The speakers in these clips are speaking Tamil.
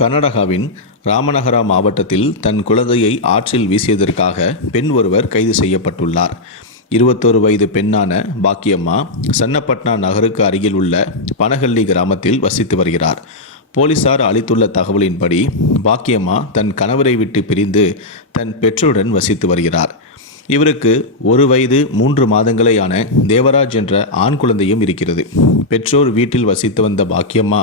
கர்நாடகாவின் ராமநகரா மாவட்டத்தில் தன் குழந்தையை ஆற்றில் வீசியதற்காக பெண் ஒருவர் கைது செய்யப்பட்டுள்ளார். இருபத்தோரு வயது பெண்ணான பாக்கியம்மா சன்னப்பட்னா நகருக்கு அருகில் உள்ள பனகல்லி கிராமத்தில் வசித்து வருகிறார். போலீசார் அளித்துள்ள தகவலின்படி பாக்கியம்மா தன் கணவரை விட்டு பிரிந்து தன் பெற்றோருடன் வசித்து வருகிறார். இவருக்கு ஒரு வயது மூன்று மாதங்களேயான தேவராஜ் என்ற ஆண் குழந்தையும் இருக்கிறது. பெற்றோர் வீட்டில் வசித்து வந்த பாக்கியம்மா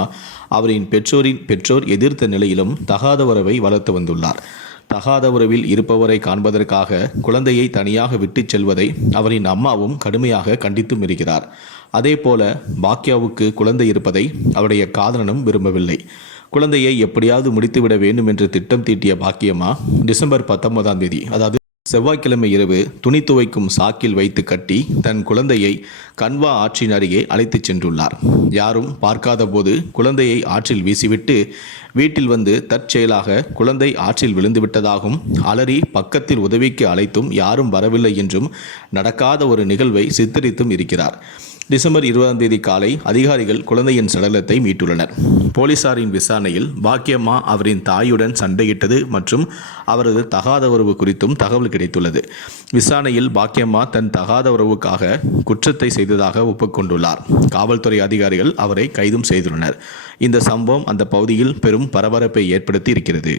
அவரின் பெற்றோரின் பெற்றோர் எதிர்த்த நிலையிலும் தகாத உறவை வளர்த்து வந்துள்ளார். தகாத உறவில் இருப்பவரை காண்பதற்காக குழந்தையை தனியாக விட்டுச் செல்வதை அவரின் அம்மாவும் கடுமையாக கண்டித்தும் இருக்கிறார் அதேபோல பாக்கியாவுக்கு குழந்தை இருப்பதை அவருடைய காதலனும் விரும்பவில்லை. குழந்தையை எப்படியாவது முடித்துவிட வேண்டும் என்று திட்டம் தீட்டிய பாக்கியம்மா டிசம்பர் பத்தொன்பதாம் தேதி அதாவது செவ்வாய்க்கிழமை இரவு துணி துவைக்கும் சாக்கில் வைத்து கட்டி தன் குழந்தையை கன்வா ஆற்றின் அருகே அழைத்துச் சென்றுள்ளார். யாரும் பார்க்காத போது குழந்தையை ஆற்றில் வீசிவிட்டு வீட்டில் வந்து தற்செயலாக குழந்தை ஆற்றில் விழுந்துவிட்டதாகவும் அலறி பக்கத்தில் உதவிக்கு அழைத்தும் யாரும் வரவில்லை என்றும் நடக்காத ஒரு நிகழ்வை சித்தரித்தும் இருக்கிறார். டிசம்பர் இருபதாம் தேதி காலை அதிகாரிகள் குழந்தையின் சடலத்தை மீட்டுள்ளனர். போலீசாரின் விசாரணையில் பாக்கியம்மா அவரின் தாயுடன் சண்டையிட்டது மற்றும் அவரது தகாத உறவு குறித்தும் தகவல் கிடைத்துள்ளது. விசாரணையில் பாக்கியம்மா தன் தகாத உறவுக்காக குற்றத்தை செய்ததாக ஒப்புக்கொண்டுள்ளார். காவல்துறை அதிகாரிகள் அவரை கைதும் செய்துள்ளனர். இந்த சம்பவம் அந்த பகுதியில் பெரும் பரபரப்பை ஏற்படுத்தி இருக்கிறது